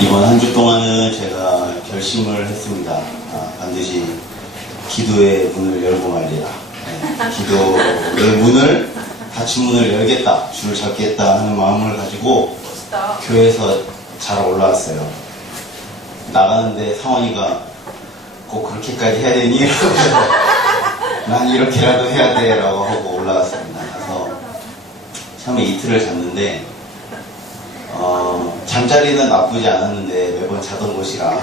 이번 한 주 동안은 제가 결심을 했습니다. 반드시 기도의 문을 열고 말이라. 기도의 문을, 닫힌 문을 열겠다, 줄을 잡겠다 하는 마음을 가지고 교회에서 잘 올라왔어요. 나가는데 상원이가 꼭 그렇게까지 해야 되니? 난 이렇게라도 해야 돼 라고 하고 올라왔습니다. 그래서 처음에 이틀을 잤는데 잠자리는 나쁘지 않았는데 매번 자던 곳이라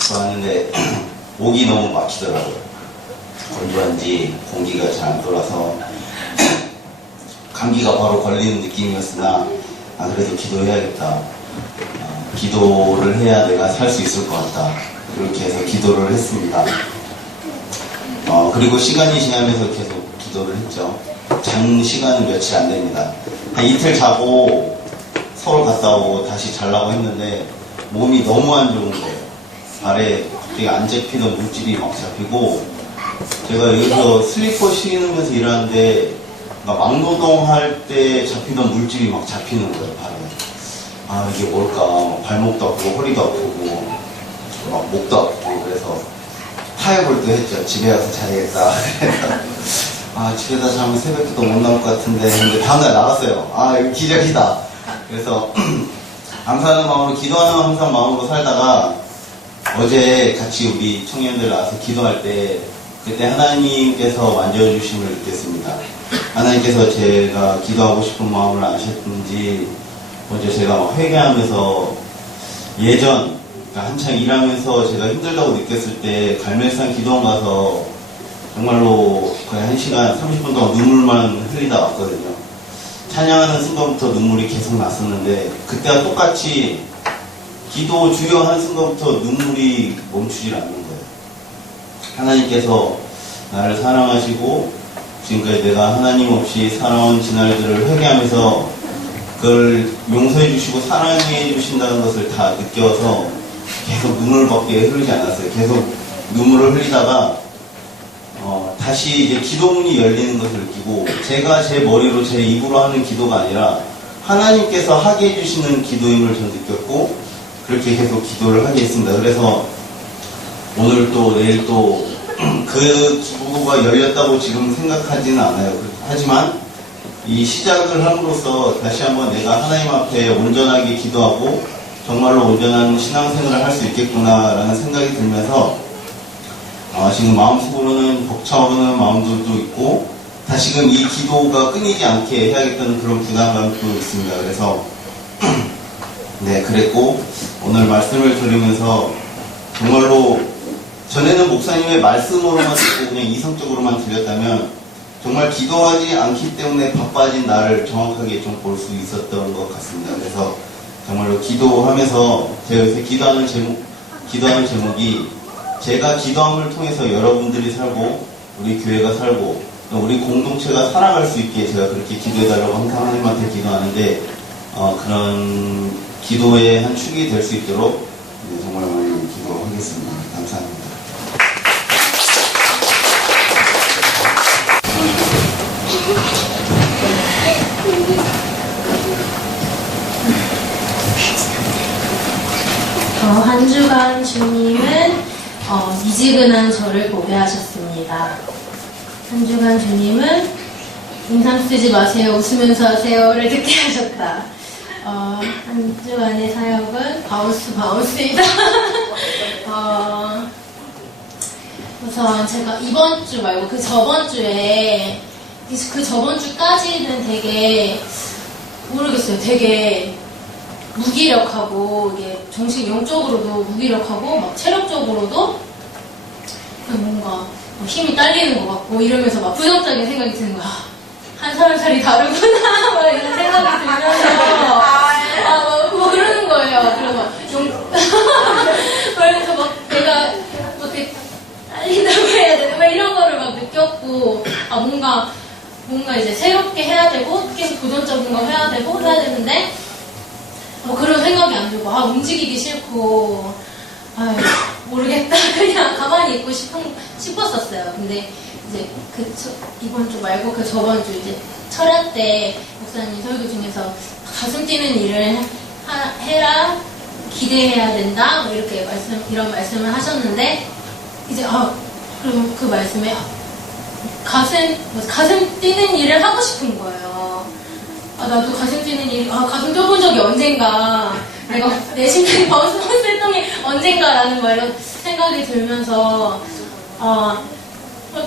좋았는데 목이 너무 막히더라고요. 건조한지 공기가 잘 안 돌아서 감기가 바로 걸리는 느낌이었으나 그래도 기도해야겠다. 기도를 해야 내가 살 수 있을 것 같다. 이렇게 해서 기도를 했습니다. 그리고 시간이 지나면서 계속 기도를 했죠. 잔 시간은 며칠 안 됩니다. 한 이틀 자고 서울 갔다 오고 다시 자려고 했는데 몸이 너무 안 좋은 거예요. 발에 되게 안 잡히던 물질이 막 잡히고, 제가 여기서 슬리퍼 신으면서 일하는데 막노동 할 때 잡히던 물질이 막 잡히는 거예요, 발에. 이게 뭘까? 발목도 아프고 허리도 아프고 막 목도 아프고. 그래서 타협을 또 했죠. 집에 가서 자야겠다. 집에다 자면 새벽기도 못 나올 것 같은데. 근데 다음날 나갔어요. 이거 기적이다. 그래서 감사하는 마음으로, 기도하는 항상 마음으로 살다가 어제 같이 우리 청년들 나와서 기도할 때 그때 하나님께서 만져주심을 느꼈습니다. 하나님께서 제가 기도하고 싶은 마음을 아셨는지 먼저 제가 막 회개하면서, 예전 그러니까 한창 일하면서 제가 힘들다고 느꼈을 때 갈멜산 기도원 가서 정말로 거의 1시간 30분 동안 눈물만 흘리다 왔거든요. 찬양하는 순간부터 눈물이 계속 났었는데, 그때와 똑같이 기도 주요한 순간부터 눈물이 멈추질 않는 거예요. 하나님께서 나를 사랑하시고 지금까지 내가 하나님 없이 살아온 지날들을 회개하면서 그걸 용서해 주시고 사랑해 주신다는 것을 다 느껴서 계속 눈물밖에 흐르지 않았어요. 계속 눈물을 흘리다가 다시 이제 기도문이 열리는 것을 느끼고, 제가 제 머리로 제 입으로 하는 기도가 아니라 하나님께서 하게 해주시는 기도임을 전 느꼈고, 그렇게 계속 기도를 하게 했습니다. 그래서 오늘 또 내일 또 그 기도가 열렸다고 지금 생각하지는 않아요. 하지만 이 시작을 함으로써 다시 한번 내가 하나님 앞에 온전하게 기도하고 정말로 온전한 신앙생활을 할 수 있겠구나라는 생각이 들면서 지금 마음속으로는 벅차오르는 마음들도 있고, 다시금 이 기도가 끊이지 않게 해야겠다는 그런 부담감도 있습니다. 그래서 네, 그랬고 오늘 말씀을 들으면서 정말로 전에는 목사님의 말씀으로만 듣고 그냥 이성적으로만 들렸다면, 정말 기도하지 않기 때문에 바빠진 나를 정확하게 좀 볼 수 있었던 것 같습니다. 그래서 정말로 기도하면서 제가 요새 기도하는 제목이 제가 기도함을 통해서 여러분들이 살고 우리 교회가 살고 우리 공동체가 살아갈 수 있게 제가 그렇게 기도해달라고 항상 하나님한테 기도하는데, 그런 기도의 한 축이 될 수 있도록 정말 많이 기도하겠습니다. 감사합니다. 한 주간 주님은 미지근한 저를 보게 하셨습니다. 한 주간 주님은 인상 쓰지 마세요, 웃으면서 하세요를 듣게 하셨다. 한 주간의 사역은 바운스이다. 우선 제가 이번 주 말고 그 저번 주에, 그 저번 주까지는 되게 모르겠어요. 되게 무기력하고, 이게 정신 영적으로도 무기력하고 막 체력적으로도 뭔가 힘이 딸리는 것 같고 이러면서 막 부정적인 생각이 드는 거야. 한 사람살이 다르구나 막 이런 생각이 들면서 뭐 그러는 거예요. 그래서 막 내가 어떻게 딸린다고 해야 되나 막 이런 거를 막 느꼈고, 뭔가 이제 새롭게 해야 되고 계속 도전적인 거 해야 되는데 그런 생각이 안 들고, 움직이기 싫고, 모르겠다. 그냥 가만히 있고 싶었었어요. 근데 이제 이번 주 말고 그 저번 주 이제 철야 때 목사님 설교 중에서 가슴 뛰는 일을 해라, 기대해야 된다 뭐 이렇게 이런 말씀을 하셨는데 이제 그럼 그 말씀에 가슴 뛰는 일을 하고 싶은 거예요. 나도 가슴 뛰는 일, 가슴 뛰어본 적이 언젠가, 내가 내 심장이 바운스 했던 게 언젠가라는 막 이런 생각이 들면서,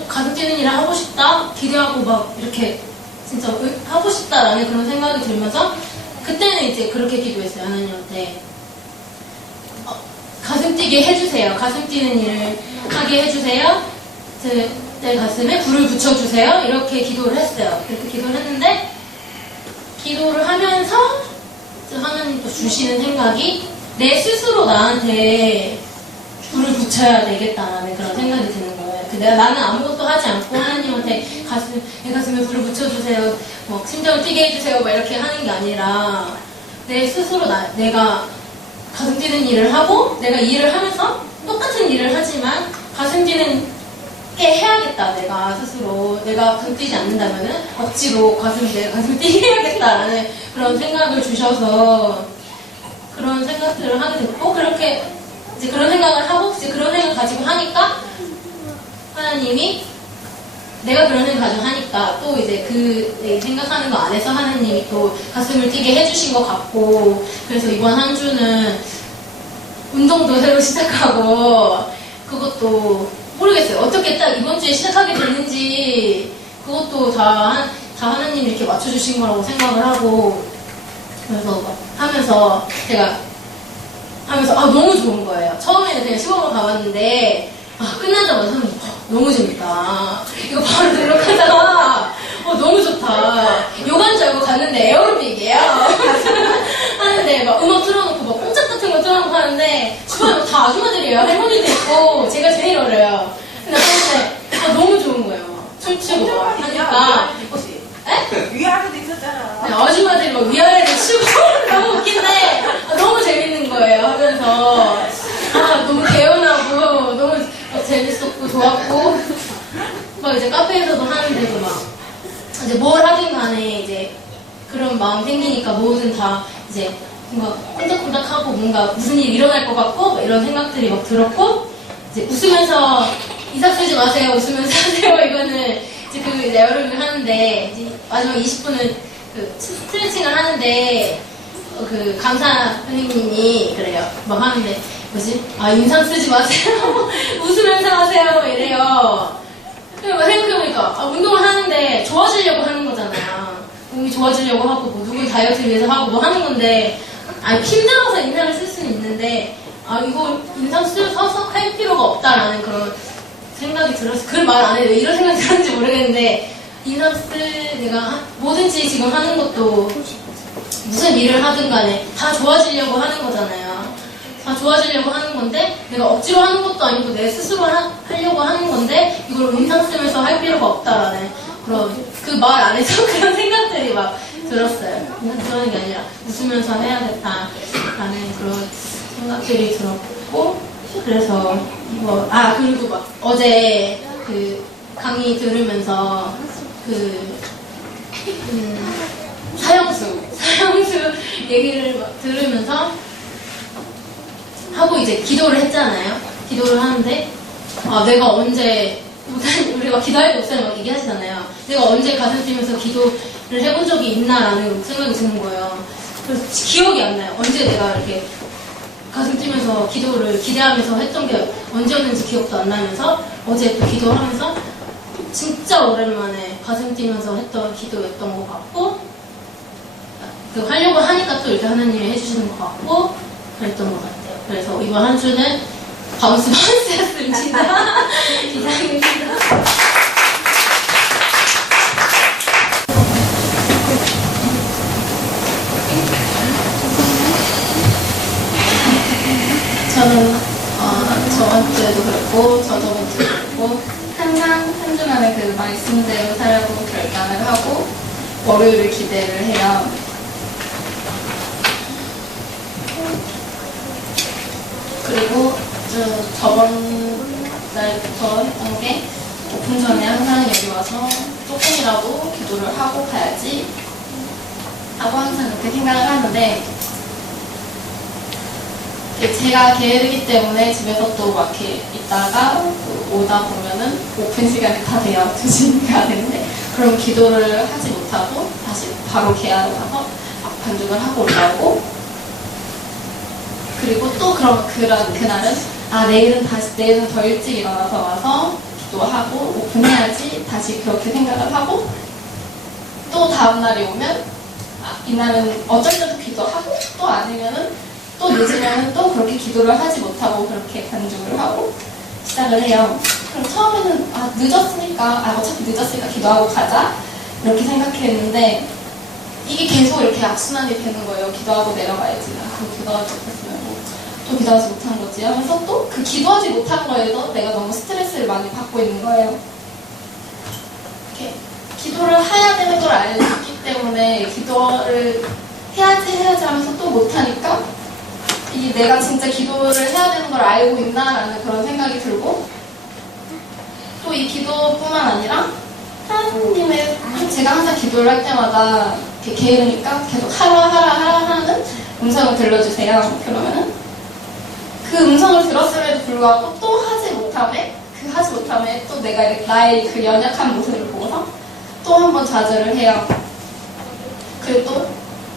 가슴 뛰는 일을 하고 싶다? 기대하고 막 이렇게 진짜 하고 싶다라는 그런 생각이 들면서, 그때는 이제 그렇게 기도했어요, 하나님한테. 가슴 뛰게 해주세요. 가슴 뛰는 일을 하게 해주세요. 내 가슴에 불을 붙여주세요. 이렇게 기도를 했어요. 그렇게 기도를 했는데, 기도를 하면서 하나님 또 주시는 생각이 내 스스로 나한테 불을 붙여야 되겠다라는 그런 생각이 드는 거예요. 나는 아무것도 하지 않고 하나님한테 내 가슴에 불을 붙여주세요. 뭐 심장을 뛰게 해주세요. 막 이렇게 하는 게 아니라 내 스스로 내가 가슴 뛰는 일을 하고 내가 일을 하면서 똑같은 일을 하지만 가슴 뛰는 게 해야겠다. 내가 스스로 내가 가슴 뛰지 않는다면은 억지로 내가 가슴 뛰게 해야겠다라는 그런 생각을 주셔서 그런 생각들을 하게 됐고 그렇게 이제 그런 생각을 하고 이제 그런 생각을 가지고 하니까 하나님이 내가 그런 생각을 가지고 하니까 또 이제 그 생각하는 거 안에서 하나님이 또 가슴을 뛰게 해주신 것 같고 그래서 이번 한 주는 운동도 새로 시작하고 그것도 모르겠어요. 어떻게 딱 이번 주에 시작하게 됐는지 그것도 다 하나님이 이렇게 맞춰주신 거라고 생각을 하고 그래서 막 하면서 너무 좋은 거예요. 처음에는 그냥 시범을 가봤는데 끝나자마자 너무 재밌다. 이거 바로 등록하자. 너무 좋다. 요가인 줄 알고 갔는데 에어로빅이에요. 하는데 막 음악 틀어놓고 막 꼼짝 같은 거 틀어놓고 하는데 주변에 다 아줌마들이에요. 할머니도 있고 제가 제일 어려요. 근데 하는데 너무 좋은 거예요. 춤추고 막 하니까 위아래도 있었잖아. 네, 아줌마들이 막 위아래로 치고 너무 웃긴데 너무 재밌는 거예요. 하면서 너무 개운하고 너무 재밌었고 좋았고 막 이제 카페에서도 하는데도 막 이제 뭘 하든 간에 이제 그런 마음 생기니까 뭐든 다 이제 뭔가 꼼짝꼼짝하고 뭔가 무슨 일이 일어날 것 같고 막 이런 생각들이 막 들었고 이제 웃으면서 이삭 쓰지 마세요. 웃으면서 하세요. 이거는 이제 그 에어로빅을 하는데 이제 마지막 20분은 그 스트레칭을 하는데 그 강사 선생님이 그래요. 막 하는데 인상 쓰지 마세요. 웃으면서 하세요. 이래요. 막 생각해보니까 운동을 하는데 좋아지려고 하는 거잖아요. 몸이 좋아지려고 하고 뭐 누군 다이어트 위해서 하고 뭐 하는 건데 힘들어서 인상을 쓸 수는 있는데 이거 인상 써서 할 필요가 없다라는 그런 생각이 들어서 그걸 말 안 해도 왜 이런 생각이 들었는지 모르겠는데 내가 뭐든지 지금 하는 것도 무슨 일을 하든 간에 다 좋아지려고 하는 거잖아요. 다 좋아지려고 하는 건데 내가 억지로 하는 것도 아니고 내 스스로 하려고 하는 건데 이걸 인상 쓰면서 할 필요가 없다라는 그런 그 말 안에서 그런 생각들이 막 들었어요. 그런 게 아니라 웃으면서 해야겠다라는 그런 생각들이 들었고 그래서 그리고 막 어제 그 강의 들으면서 사형수 얘기를 막 들으면서 하고 이제 기도를 했잖아요. 기도를 하는데 내가 언제 우리가 기도할 때 목사님 막 얘기하시잖아요. 내가 언제 가슴 뛰면서 기도를 해본 적이 있나라는 생각이 드는 거예요. 그래서 기억이 안 나요. 언제 내가 이렇게 가슴 뛰면서 기도를 기대하면서 했던 게 언제였는지 기억도 안 나면서 어제 또 기도하면서 진짜 오랜만에 가슴 뛰면서 했던 기도였던 것 같고 하려고 하니까 또 이렇게 하나님이 해주시는 것 같고 그랬던 것 같아요. 그래서 이번 한 주는 바운스였습니다. 기상입니다. 저는 저번 주에도 그랬고 저저번 주에도 그랬고 항상 한 주간의 그 말씀대로 살려고 결단을 하고 월요일을 기대를 해요. 그리고 저번 날부터 했던 게 오픈 전에 항상 여기 와서 조금이라도 기도를 하고 가야지 하고 항상 그렇게 생각을 하는데 제가 게으르기 때문에 집에서 또 막 이렇게 있다가 오다 보면은 오픈 시간이 다 돼요. 2시가 되는데 그럼 기도를 하지 못하고 다시 바로 계약을 가서 반죽을 하고 올라오고 그리고 또 그날은 내일은 더 일찍 일어나서 와서 기도하고 오픈해야지 다시 그렇게 생각을 하고 또 다음날이 오면 이날은 어쩔 때도 기도하고 또 아니면은 또 늦으면은 또 그렇게 기도를 하지 못하고 그렇게 반죽을 하고 시작을 해요. 그럼 처음에는 늦었으니까 어차피 늦었으니까 기도하고 가자 이렇게 생각했는데 이게 계속 이렇게 악순환이 되는 거예요. 기도하고 내려가야지. 그럼 기도하지 못했으면 또 기도하지 못한 거지 하면서 또 그 기도하지 못한 거에도 내가 너무 스트레스를 많이 받고 있는 거예요. 이렇게 기도를 해야 되는 걸 알기 때문에 기도를 해야지 하면서 또 못하니까 이게 내가 진짜 기도를 해야 되는 걸 알고 있나라는 그런 생각이 들고 또 이 기도뿐만 아니라 하나님의 제가 항상 기도를 할 때마다 이렇게 게으르니까 계속 하라 하는 음성을 들려주세요. 그러면은 그 음성을 들었음에도 불구하고 또 하지 못함에 또 내가 나의 그 연약한 모습을 보고서 또 한 번 좌절을 해요. 그리고 또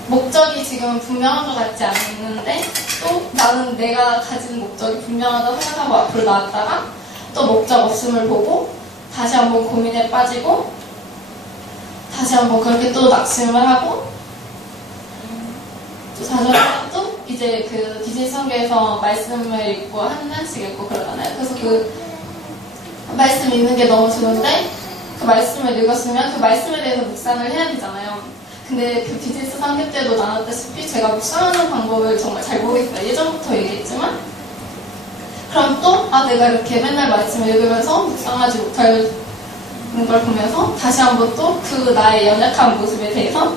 목적이 지금 분명한 것 같지 않는데 또 나는 내가 가진 목적이 분명하다고 생각하고 앞으로 나왔다가 또 목적 없음을 보고 다시 한번 고민에 빠지고 다시 한번 그렇게 또 낙심을 하고 또 좌절하고 또 이제 그 비즈니스 성경에서 말씀을 읽고 한 장씩 읽고 그러잖아요. 그래서 그 말씀 읽는 게 너무 좋은데 그 말씀을 읽었으면 그 말씀에 대해서 묵상을 해야 되잖아요. 근데 그 비즈니스 상계 때도 나눴다시피 제가 묵상하는 방법을 정말 잘 모르겠어요. 예전부터 얘기했지만 그럼 또 내가 이렇게 맨날 말씀을 읽으면서 묵상하지 못하는 걸 보면서 다시 한번 또 그 나의 연약한 모습에 대해서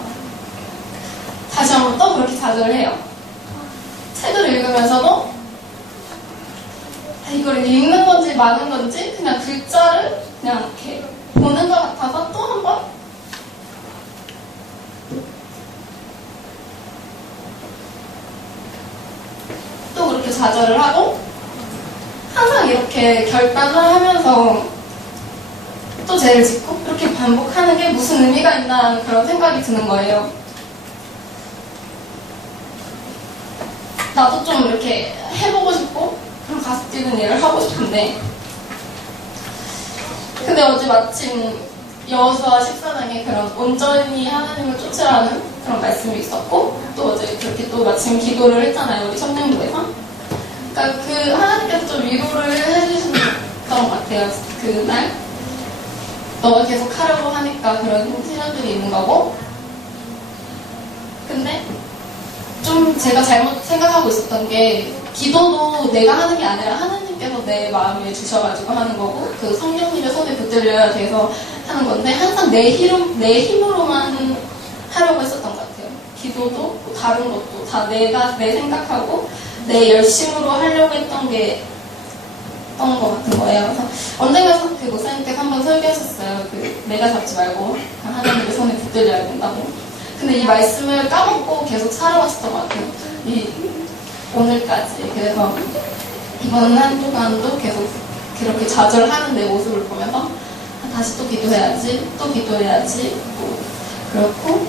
다시 한번 또 그렇게 좌절을 해요. 책을 읽으면서도 이걸 읽는 건지 마는 건지 그냥 글자를 그냥 이렇게 보는 것 같아서 또 한 번 또 그렇게 좌절을 하고 항상 이렇게 결단을 하면서 또 죄를 짓고 이렇게 반복하는 게 무슨 의미가 있나 하는 그런 생각이 드는 거예요. 나도 좀 이렇게 해보고 싶고 그런 가슴 뛰는 일을 하고 싶은데 근데 어제 마침 여호수아 14장에 그런 온전히 하나님을 쫓으라는 그런 말씀이 있었고 또 어제 그렇게 또 마침 기도를 했잖아요. 우리 청년부에서. 그러니까 그 하나님께서 좀 위로를 해주셨던 것 같아요. 그날 너가 계속 하려고 하니까 그런 시련들이 있는 거고 근데 좀 제가 잘못 생각하고 있었던 게 기도도 내가 하는 게 아니라 하나님께서 내 마음에 주셔가지고 하는 거고 그 성령님의 손에 붙들려야 돼서 하는 건데 항상 내 힘으로만 하려고 했었던 것 같아요. 기도도 다른 것도 다 내가 내 생각하고 내 열심으로 하려고 했던 것 같은 거예요. 그래서 언젠가 그 목사님께서 한번 설교하셨어요. 그 내가 잡지 말고 하나님의 손에 붙들려야 된다고. 근데 이 말씀을 까먹고 계속 살아왔었던 것 같아요. 오늘까지. 그래서 이번 한 주간도 계속 그렇게 좌절하는 내 모습을 보면서 다시 또 기도해야지, 뭐 그렇고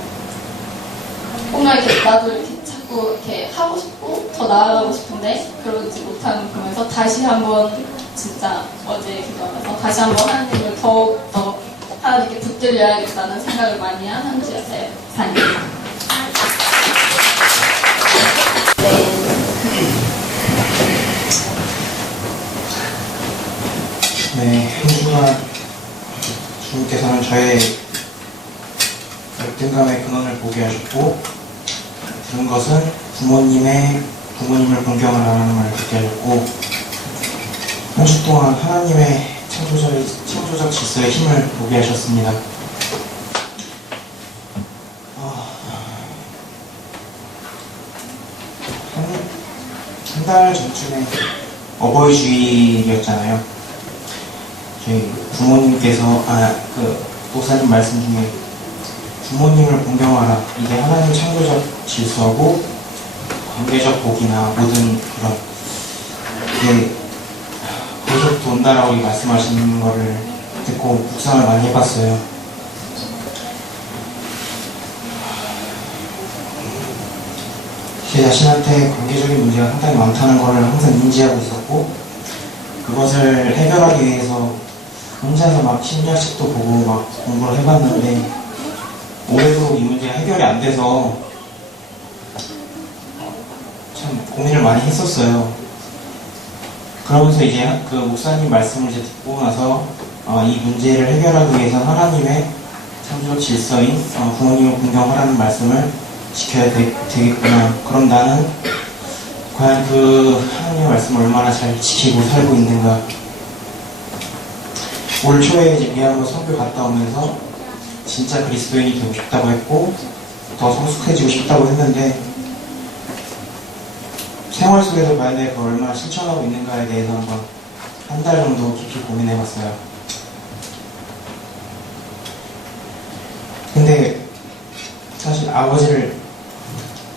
뭔가 이렇게 나도 이렇게 자꾸 이렇게 하고 싶고 더 나아가고 싶은데 그러지 못하는 보면서 다시 한번 진짜 어제 기도하면서 다시 한번 하나님을 더욱더 하나님께 붙들려야겠다는 생각을 많이 한 주였어요. 네, 한 주간 주님께서는 저의 열등감의 근원을 보게 하셨고 들은 것은 부모님을 공경을 하는 말 듣게 하셨고 한 주 동안 하나님의 창조적 질서의 힘을 보게 하셨습니다. 한 달 전쯤에 어버이 주일이었잖아요. 저희 부모님께서 목사님 말씀 중에 부모님을 공경하라. 이게 하나님 창조적 질서고 관계적 복이나 모든 그런 게 거기서부터 온다라고 말씀하시는 거를 듣고 묵상을 많이 해봤어요. 제 자신한테 관계적인 문제가 상당히 많다는 것을 항상 인지하고 있었고, 그것을 해결하기 위해서 혼자서 막 심리학책도 보고 막 공부를 해봤는데 오래도록 이 문제가 해결이 안 돼서 참 고민을 많이 했었어요. 그러면서 이제 그 목사님 말씀을 이제 듣고 나서 이 문제를 해결하기 위해서 하나님의 창조 질서인 부모님을 공경하라는 말씀을 지켜야 되겠구나. 그럼 나는 과연 그 하나님의 말씀을 얼마나 잘 지키고 살고 있는가. 올 초에 이제 미얀마 선교 갔다 오면서 진짜 그리스도인이 되고 싶다고 했고 더 성숙해지고 싶다고 했는데 생활 속에서 과연 내가 그걸 얼마나 실천하고 있는가에 대해서 한번 한 달 정도 깊이 고민해봤어요. 근데 사실 아버지를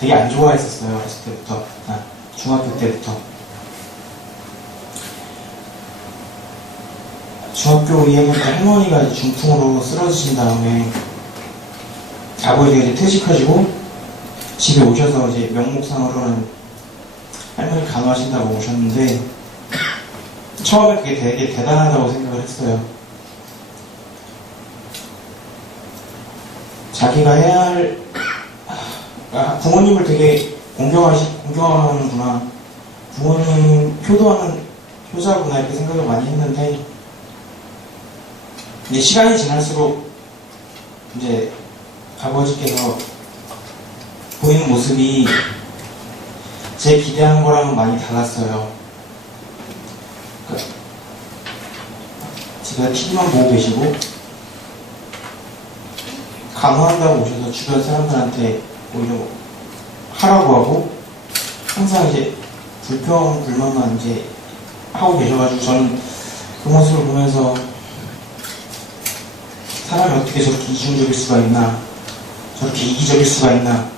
되게 안 좋아했었어요. 어렸을 때부터, 중학교 때부터. 중학교 2학년 때 할머니가 이제 중풍으로 쓰러지신 다음에 아버지가 이제 퇴직하시고 집에 오셔서 이제 명목상으로는 할머니 간호하신다고 오셨는데 처음에 그게 되게 대단하다고 생각을 했어요. 자기가 해야 할 부모님을 되게 공경하는구나, 부모님 효도하는 효자구나 이렇게 생각을 많이 했는데 이제 시간이 지날수록 이제 아버지께서 보이는 모습이 제 기대한 거랑은 많이 달랐어요. 그러니까 제가 TV만 보고 계시고 간호한다고 오셔서 주변 사람들한테 오히려 하라고 하고 항상 이제 불평불만만 이제 하고 계셔가지고 저는 그 모습을 보면서 사람이 어떻게 저렇게 이중적일 수가 있나, 저렇게 이기적일 수가 있나,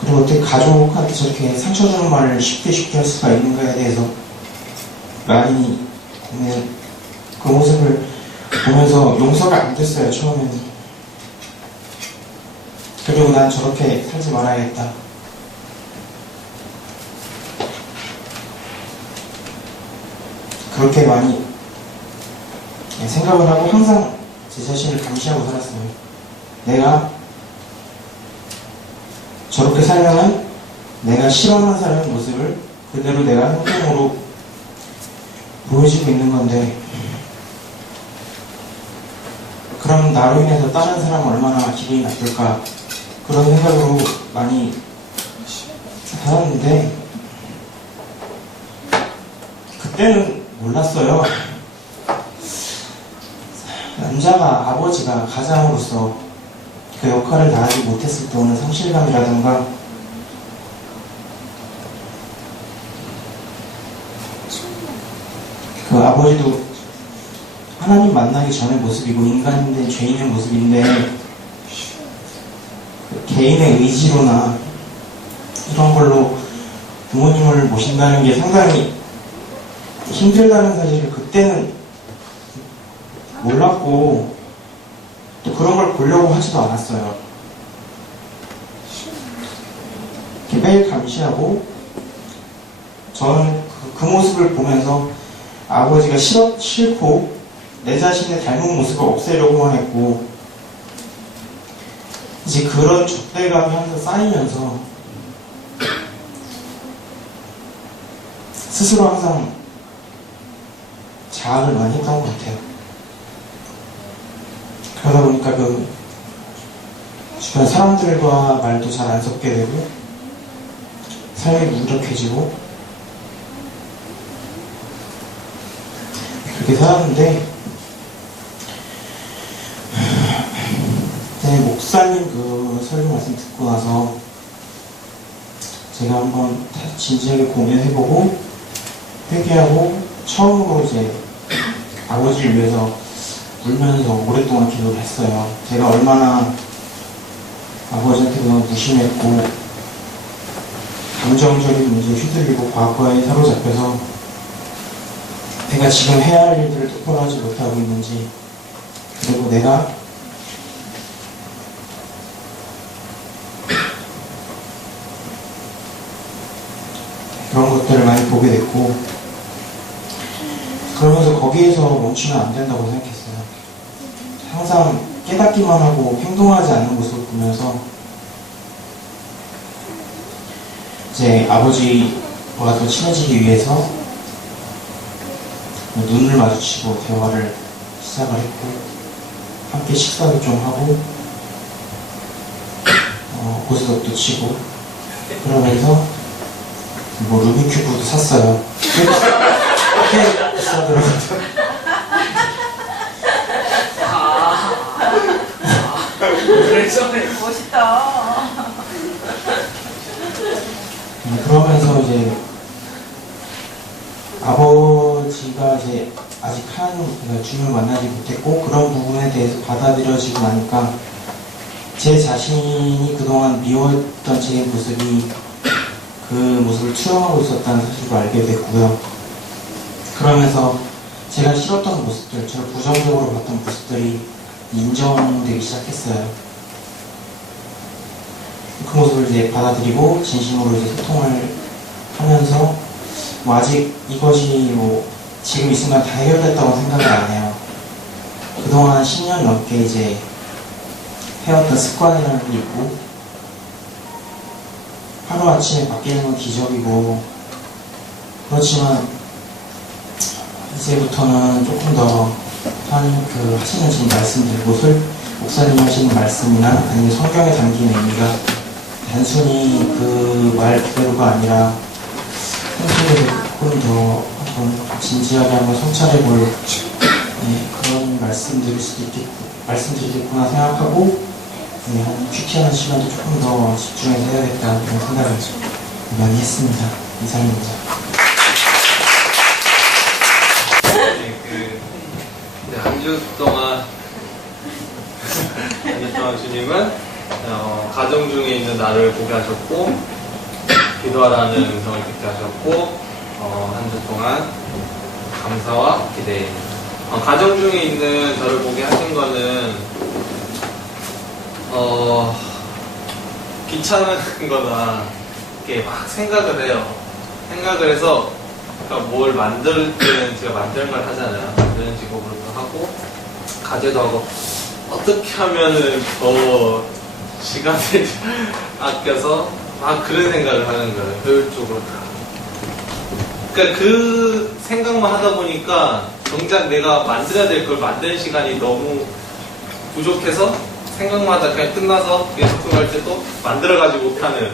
그리고 어떻게 가족한테 저렇게 상처 주는 말을 쉽게 할 수가 있는가에 대해서 많이 그 모습을 보면서 용서가 안 됐어요, 처음에는. 그리고 난 저렇게 살지 말아야겠다. 그렇게 많이 생각을 하고 항상 제 자신을 감시하고 살았어요. 내가 저렇게 살면은 내가 싫어하는 사람의 모습을 그대로 내가 행동으로 보여주고 있는 건데, 그럼 나로 인해서 다른 사람은 얼마나 기분이 나쁠까, 그런 생각으로 많이 살았는데 그때는 몰랐어요. 남자가, 아버지가 가장으로서 그 역할을 다하지 못했을 때 오는 상실감이라든가 그 아버지도 하나님 만나기 전의 모습이고 인간인데 죄인의 모습인데 그 개인의 의지로나 이런 걸로 부모님을 모신다는 게 상당히 힘들다는 사실을 그때는 몰랐고 또 그런 걸 보려고 하지도 않았어요. 매일 감시하고 저는 그 모습을 보면서 아버지가 싫고 내 자신의 닮은 모습을 없애려고만 했고 이제 그런 적대감이 항상 쌓이면서 스스로 항상 자학을 많이 했던 것 같아요. 그러다 보니까 그 주변 사람들과 말도 잘 안 섞게 되고 삶이 무력해지고 그렇게 살았는데 목사님 그 설교 말씀 듣고 나서 제가 한번 진지하게 고민해보고 회개하고 처음으로 이제 아버지를 위해서 울면서 오랫동안 기도를 했어요. 제가 얼마나 아버지한테 그동안 무심했고 감정적인 문제에 휘둘리고 과거에 사로잡혀서 내가 지금 해야 할 일들을 똑바로 하지 못하고 있는지, 그리고 내가 그런 것들을 많이 보게 됐고, 그러면서 거기에서 멈추면 안 된다고 생각했어요. 항상 깨닫기만 하고 행동하지 않는 모습을 보면서 이제 아버지와 더 친해지기 위해서 눈을 마주치고 대화를 시작을 했고, 함께 식사도 좀 하고, 고스톱도 치고, 그러면서 뭐 루비큐브도 샀어요. 꽤 비싸더라고요. 멋있다. 그러면서 이제 아버지가 이제 아직 주님을 만나지 못했고, 그런 부분에 대해서 받아들여지고 나니까 제 자신이 그동안 미워했던 제 모습이 그 모습을 투영하고 있었다는 사실을 알게 됐고요. 그러면서 제가 싫었던 모습들, 저를 부정적으로 봤던 모습들이 인정되기 시작했어요. 그 모습을 이제 받아들이고 진심으로 이제 소통을 하면서 뭐 아직 이것이 뭐 지금 이 순간 다 해결됐다고 생각을 안 해요. 그동안 10년 넘게 이제 해왔던 습관이라는 게 있고, 하루아침에 바뀌는 건 기적이고, 그렇지만 이제부터는 조금 더 하시는 지금 말씀들, 목사님이 하시는 말씀이나 아니면 성경에 담긴 의미가 단순히 그 말 그대로가 아니라 현실에 조금 더 한번 진지하게 한번 성찰해볼 그런 말씀드리겠구나 생각하고, 한 큐티하는 시간도 조금 더 집중해서 해야겠다 그런 생각을 많이 했습니다. 이상입니다. 한 주 동안 주님은 가정 중에 있는 나를 보게 하셨고, 기도하라는 음성을 듣게 하셨고, 한 주 동안 감사와 기대. 가정 중에 있는 저를 보게 하신 거는 귀찮은 거나 이렇게 막 생각을 해요. 생각을 해서 그러니까 뭘 만들 때는 제가 만드는 걸 하잖아요. 만드는 직업으로 하고 과제도 하고 어떻게 하면은 더 시간을 아껴서 막 그런 생각을 하는 거예요. 효율적으로. 그러니까 그 생각만 하다 보니까 정작 내가 만들어야 될 걸 만드는 시간이 너무 부족해서 생각마다 그냥 끝나서 계속할 때 또 만들어가지 못하는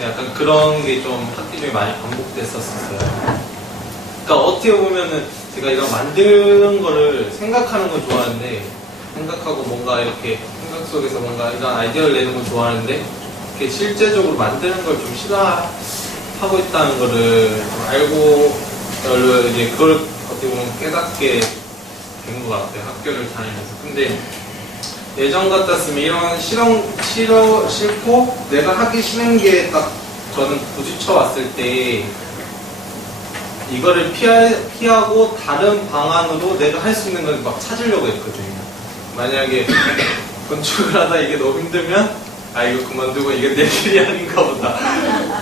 약간 그런 게 좀 학기 중에 많이 반복됐었어요. 그러니까 어떻게 보면은 제가 이런 만드는 거를 생각하는 건 좋아하는데, 생각하고 뭔가 이렇게 생각 속에서 뭔가 이런 아이디어를 내는 건 좋아하는데, 이렇게 실제적으로 만드는 걸 좀 싫어하고 있다는 거를 좀 알고, 이제 그걸 어떻게 보면 깨닫게 된 것 같아요. 학교를 다니면서. 근데 예전 같았으면 이런 싫고 내가 하기 싫은 게 딱 저는 부딪혀 왔을 때 이거를 피하고 다른 방안으로 내가 할 수 있는 걸 막 찾으려고 했거든요. 만약에 건축을 하다 이게 너무 힘들면 이거 그만두고 이게 내 길이 아닌가 보다.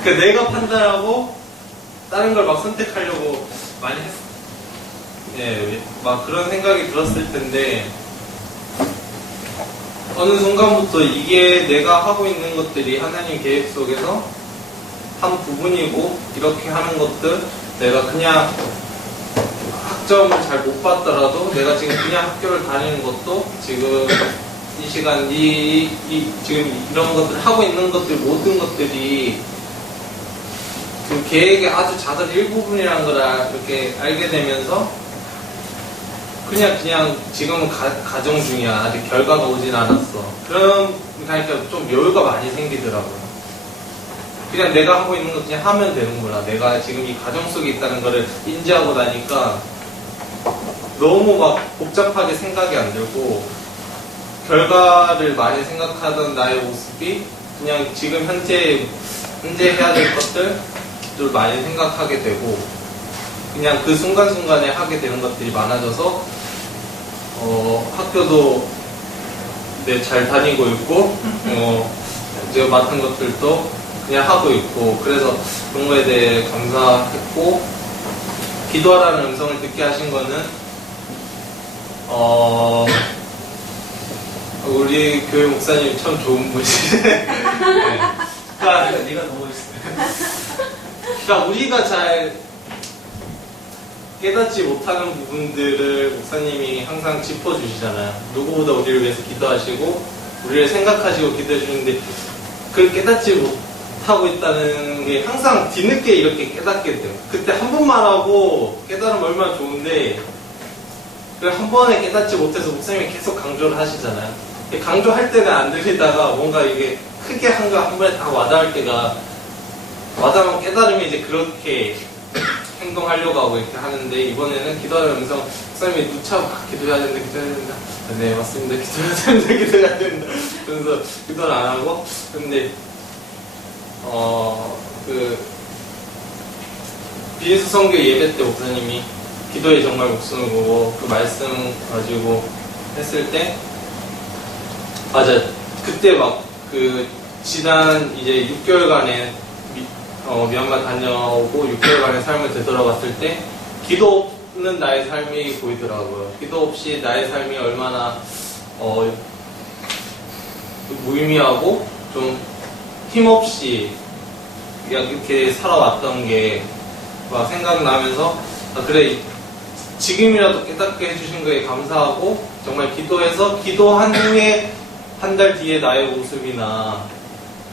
그러니까 내가 판단하고 다른 걸 막 선택하려고 많이 했어요. 막 그런 생각이 들었을 텐데 어느 순간부터 이게 내가 하고 있는 것들이 하나님 계획 속에서 한 부분이고, 이렇게 하는 것들 내가 그냥 학점을 잘 못 받더라도 내가 지금 그냥 학교를 다니는 것도 지금 이 시간 지금 이런 것들 하고 있는 것들 모든 것들이 그 계획의 아주 작은 일부분이라는 걸 이렇게 알게 되면서 그냥 지금은 가정 중이야. 아직 결과가 오진 않았어. 그러니까 좀 여유가 많이 생기더라고요. 그냥 내가 하고 있는 거 그냥 하면 되는구나. 내가 지금 이 가정 속에 있다는 거를 인지하고 나니까 너무 막 복잡하게 생각이 안 들고, 결과를 많이 생각하던 나의 모습이 그냥 지금 현재 해야 될 것들을 많이 생각하게 되고 그냥 그 순간순간에 하게 되는 것들이 많아져서 학교도 잘 다니고 있고 제가 맡은 것들도 그냥 하고 있고 그래서 그런 거에 대해 감사했고 기도하라는 음성을 듣게 하신 거는 우리 교회 목사님 참 좋은 분이시네. 네. 그러니까 네가 너무 멋있어. 그러니까 우리가 잘 깨닫지 못하는 부분들을 목사님이 항상 짚어주시잖아요. 누구보다 우리를 위해서 기도하시고 우리를 생각하시고 기도해 주는데 그걸 깨닫지 못하고 있다는 게 항상 뒤늦게 이렇게 깨닫게 돼요. 그때 한 번만 하고 깨달으면 얼마나 좋은데 그걸 한 번에 깨닫지 못해서 목사님이 계속 강조를 하시잖아요. 강조할 때는 안 들리다가 뭔가 이게 크게 한 거 한 번에 다 와닿을 때가 와닿으면 깨달으면 이제 그렇게 행동하려고 하고 이렇게 하는데 이번에는 기도하는 음성 목사님이 누차 막 기도해야 된다 기도해야 된다 네 맞습니다 기도해야 된다 기도해야 된다 그래서 기도를 안 하고 근데 그 비에스 성교 예배 때 목사님이 기도에 정말 목숨을 걸고 그 말씀 가지고 했을 때 맞아 그때 막 그 지난 이제 6개월간의 미얀마 다녀오고 6개월간의 삶을 되돌아봤을 때 기도는 나의 삶이 보이더라고요. 기도 없이 나의 삶이 얼마나 무의미하고 좀 힘없이 그냥 이렇게 살아왔던 게 막 생각나면서 그래 지금이라도 깨닫게 해주신 거에 감사하고 정말 기도해서 기도한 후에 한 달 뒤에 나의 모습이나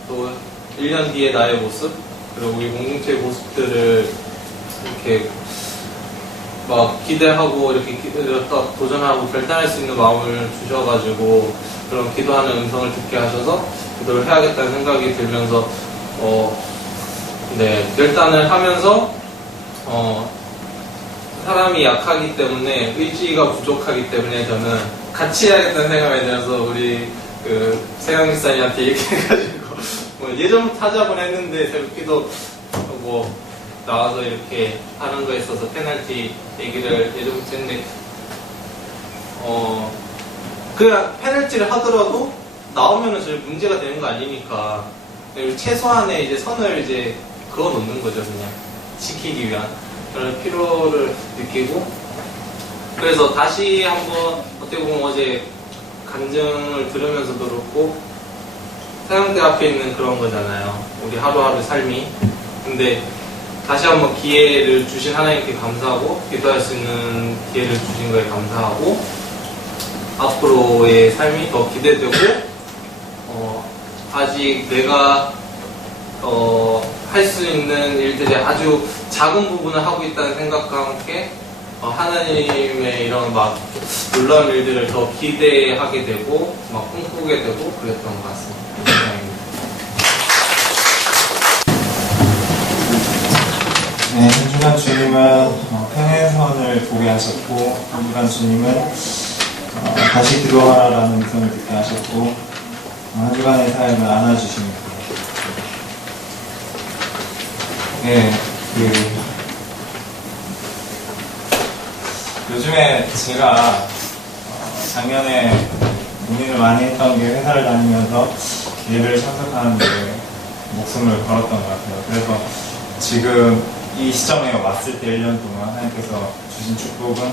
또 1년 뒤에 나의 모습 그리고 우리 공동체의 모습들을 이렇게 막 기대하고 이렇게 도전하고 결단할 수 있는 마음을 주셔가지고 그런 기도하는 음성을 듣게 하셔서 기도를 해야겠다는 생각이 들면서 네 결단을 하면서 사람이 약하기 때문에 의지가 부족하기 때문에 저는 같이 해야겠다는 생각이 들어서 우리 그 세영 기사님한테 얘기해가지고 뭐 예전부터 하자고 했는데 새롭기도 뭐 나와서 이렇게 하는 거에 있어서 페널티 얘기를 예전부터 했는데 그냥 페널티를 하더라도 나오면은 저희 문제가 되는 거 아니니까 최소한의 이제 선을 이제 그어 놓는 거죠 그냥 지키기 위한 그런 필요를 느끼고 그래서 다시 한번 어떻게 보면 어제 간증을 들으면서도 그렇고 사형대 앞에 있는 그런 거잖아요. 우리 하루하루 삶이. 근데 다시 한번 기회를 주신 하나님께 감사하고 기도할 수 있는 기회를 주신 거에 감사하고 앞으로의 삶이 더 기대되고 아직 내가 할 수 있는 일들이 아주 작은 부분을 하고 있다는 생각과 함께 하나님의 이런 막 놀라운 일들을 더 기대하게 되고 막 꿈꾸게 되고 그랬던 것 같습니다. 네, 한 주간 주님은 평행선을 보게 하셨고 한 주간 주님은 다시 기도하라는 음성을 듣게 하셨고 한 주간의 삶을 안아주십니다. 네, 요즘에 제가 작년에 고민을 많이 했던 게 회사를 다니면서 예배를 참석하는 데 목숨을 걸었던 것 같아요. 그래서 지금 이 시점에 왔을 때 1년 동안 하나님께서 주신 축복은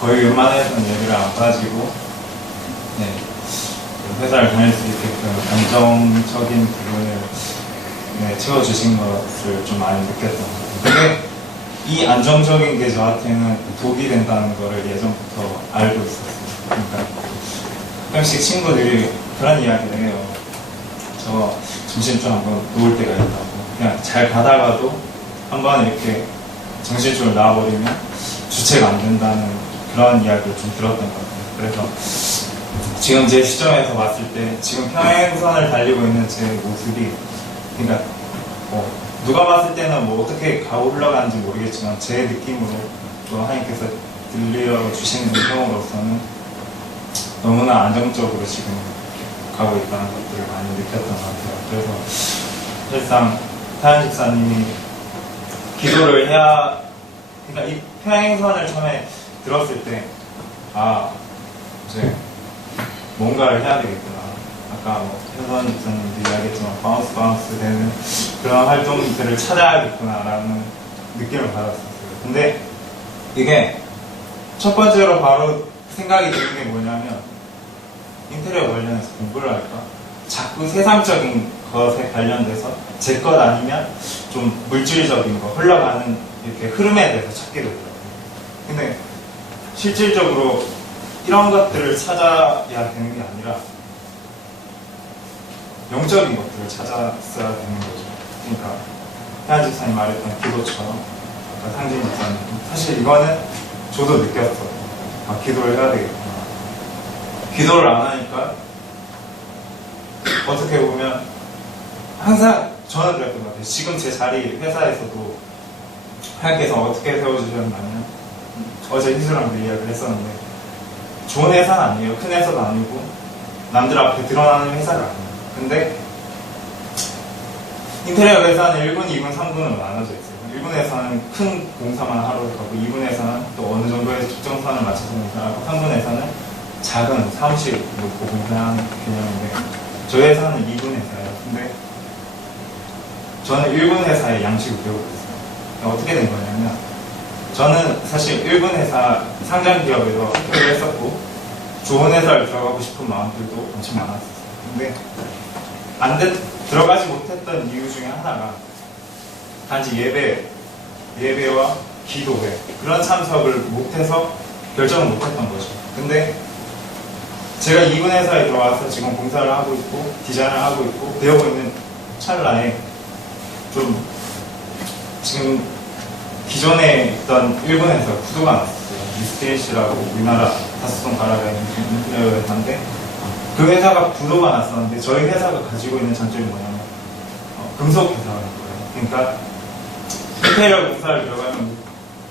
거의 웬만해서는 예배를 안 빠지고 회사를 다닐 수 있게끔 안정적인 부분을 채워주신 것을 좀 많이 느꼈던 것 같아요. 근데 이 안정적인 게 저한테는 독이 된다는 거를 예전부터 알고 있었어요. 그러니까 가끔씩 친구들이 그런 이야기를 해요. 저 점심 좀 한번 놓을 때가 있다고. 그냥 잘 가다가도 한번 이렇게 정신줄을 놔버리면 주체가 안 된다는 그런 이야기를 좀 들었던 것 같아요. 그래서 지금 제 시점에서 봤을 때 지금 평행선을 달리고 있는 제 모습이 그러니까 누가 봤을 때는 뭐 어떻게 가고 흘러가는지 모르겠지만 제 느낌으로 또 하나님께서 들려주시는 경우로서는 너무나 안정적으로 지금 가고 있다는 것들을 많이 느꼈던 것 같아요. 그래서 사실상 타현 집사님이 기도를 해야, 그러니까 이 평행선을 처음에 들었을 때, 아, 이제 뭔가를 해야 되겠구나. 아까 뭐 혜선 집사님도 이야기했지만 바운스 되는 그런 활동들을 찾아야겠구나라는 느낌을 받았었어요. 근데 이게 첫 번째로 바로 생각이 드는 게 뭐냐면, 인테리어 관련해서 공부를 할까? 자꾸 세상적인 것에 관련돼서 제 것 아니면 좀 물질적인 거, 흘러가는 이렇게 흐름에 대해서 찾게 되더라고요. 근데 실질적으로 이런 것들을 찾아야 되는 게 아니라 영적인 것들을 찾았어야 되는 거죠. 그러니까 태한 집사님 말했던 기도처럼, 아까 상진 집사님, 사실 이거는 저도 느꼈어요. 아, 기도를 해야 되겠구나. 기도를 안 하니까 어떻게 보면 항상 저는 그랬던 것 같아요. 지금 제 자리 회사에서도 하나님께서 어떻게 세워주셨냐면, 어제 희수랑도 이야기를 했었는데, 좋은 회사는 아니에요. 큰 회사도 아니고 남들 앞에 드러나는 회사가 아니에요. 근데 인테리어 회사는 1군, 2군, 3군으로 나눠져 있어요. 1군에서는 큰 공사만 하러 가고, 2군에서는 또 어느 정도의 특정선을 맞춰서 공사하고, 3군에서는 작은 사무실 놓고 공사하는 개념인데, 저희 회사는 2군 회사예요. 근데 저는 1군 회사의 양식을 배우고 있어요. 어떻게 된 거냐면, 저는 사실 1군 회사 상장 기업에서 학교를 했었고, 좋은 회사를 들어가고 싶은 마음들도 엄청 많았어요. 근데 들어가지 못했던 이유 중에 하나가 단지 예배와 기도회, 그런 참석을 못해서 결정을 못했던 거죠. 근데 제가 2군 회사에 들어와서 지금 공사를 하고 있고 디자인을 하고 있고 배우고 있는 찰나에 좀 지금 기존에 있던 1군에서 구도가 났었어요. 미스테이시라고 우리나라 다섯성 가라가 있는 인테리어 회사인데, 그 회사가 구도가 났었는데 저희 회사가 가지고 있는 장점이 뭐냐면 금속 회사라는 거예요. 그러니까 인테리어 공사를 들어가면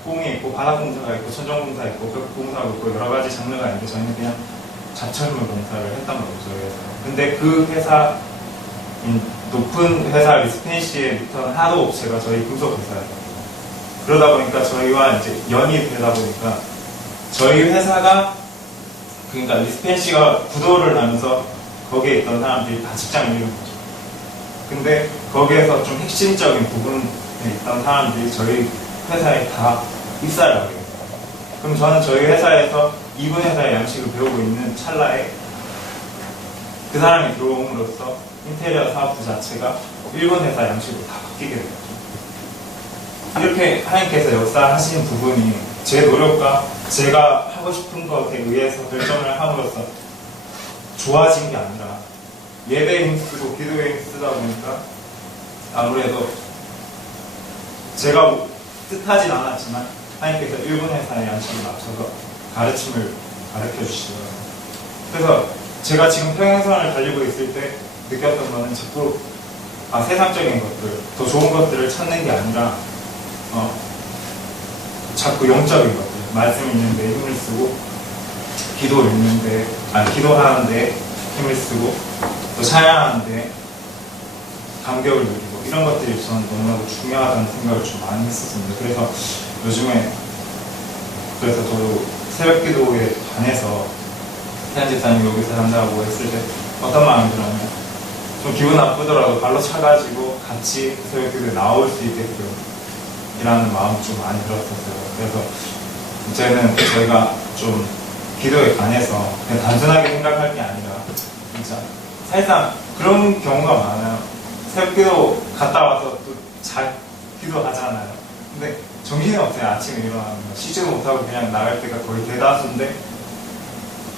꽁이 있고 바닥 공사가 있고 천정 공사 있고 벽 공사가 있고 여러 가지 장르가 있는데, 저희는 그냥 자철물 공사를 했단 말이죠, 저희 회사. 근데 그 회사, 높은 회사 리스펜시에 있던 하도 업체가 저희 금속 회사였어요. 그러다 보니까 저희와 이제 연이 되다 보니까 저희 회사가, 그러니까 리스펜시가 구도를 나면서 거기에 있던 사람들이 다 직장을 잃은 거죠. 근데 거기에서 좀 핵심적인 부분에 있던 사람들이 저희 회사에 다 입사를 하게 됐어요. 그럼 저는 저희 회사에서 2군 회사의 양식을 배우고 있는 찰나에 그 사람이 들어옴으로써 인테리어 사업부 자체가 1군 회사 양식으로 다 바뀌게 됐죠. 이렇게 하나님께서 역사하신 부분이 제 노력과 제가 하고 싶은 것에 의해서 결정을 함으로써 좋아진 게 아니라 예배에 힘쓰고 기도에 힘쓰다 보니까 아무래도 제가 뜻하진 않았지만 하나님께서 1군 회사의 양식을 맞춰서 가르침을 가르쳐 주시더라고요. 그래서 제가 지금 평행선을 달리고 있을 때 느꼈던 거는 자꾸 세상적인 것들, 더 좋은 것들을 찾는 게 아니라 자꾸 영적인 것들, 말씀 읽는데 힘을 쓰고, 기도 읽는데, 기도하는데 힘을 쓰고, 또 찬양하는데 감격을 누리고, 이런 것들이 저는 너무나도 중요하다는 생각을 좀 많이 했었습니다. 그래서 요즘에, 그래서 저도 새벽 기도에 반해서 태한 집사님 여기서 한다고 했을 때 어떤 마음이 들었냐면, 좀 기분 나쁘더라도 발로 차가지고 같이 새벽 기도에 나올 수 있게끔 이라는 마음이 좀 많이 들었었어요. 그래서 이제는 저희가 좀 기도에 관해서 그냥 단순하게 생각할 게 아니라 진짜 사실상 그런 경우가 많아요. 새벽 기도 갔다 와서 또 잘 기도하잖아요. 근데 정신이 없어요. 아침에 일어나면 쉬지도 못하고 그냥 나갈 때가 거의 대다수인데,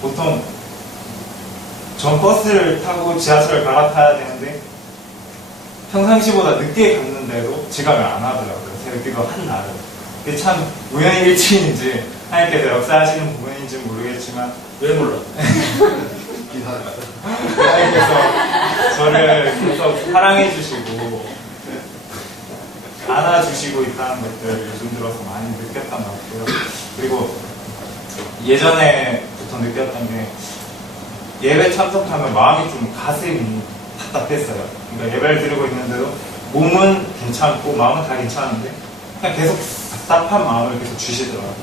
보통 전 버스를 타고 지하철을 갈아타야 되는데 평상시보다 늦게 갔는데도 지각을 안 하더라고요. 새벽 기도 한 날은. 그게 참 우연의 일치인지 하나님께서 역사하시는 부분인지 모르겠지만, 왜 몰라? 하나님께서 저를 계속 사랑해 주시고 안아주시고 있다는 것들을 요즘 들어서 많이 느꼈던 것 같고요. 그리고 예전에부터 느꼈던 게, 예배 참석하면 마음이 좀 가슴이 답답했어요. 그러니까 예배를 드리고 있는데도 몸은 괜찮고 마음은 다 괜찮은데 그냥 계속 답답한 마음을 계속 주시더라고요.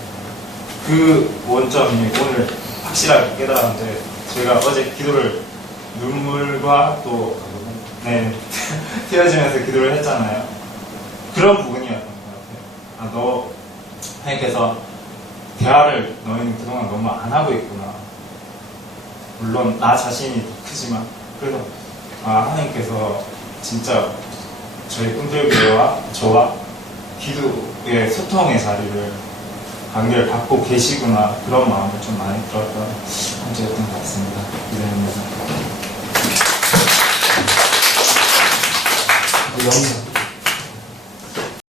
그 원점이 오늘 확실하게 깨달았는데 제가 어제 기도를 눈물과 또 튀어지면서 기도를 했잖아요. 그런 부분이었던 것 같아요. 아, 너 하나님께서 대화를 너희는 그동안 너무 안 하고 있구나. 물론 나 자신이 크지만 그래도 하나님께서 진짜 저희 꿈들교회와 저와 기도의 소통의 자리를 관계를 갖고 계시구나 그런 마음을 좀 많이 들었던 한 주였던 것 같습니다. 이상입니다. 영상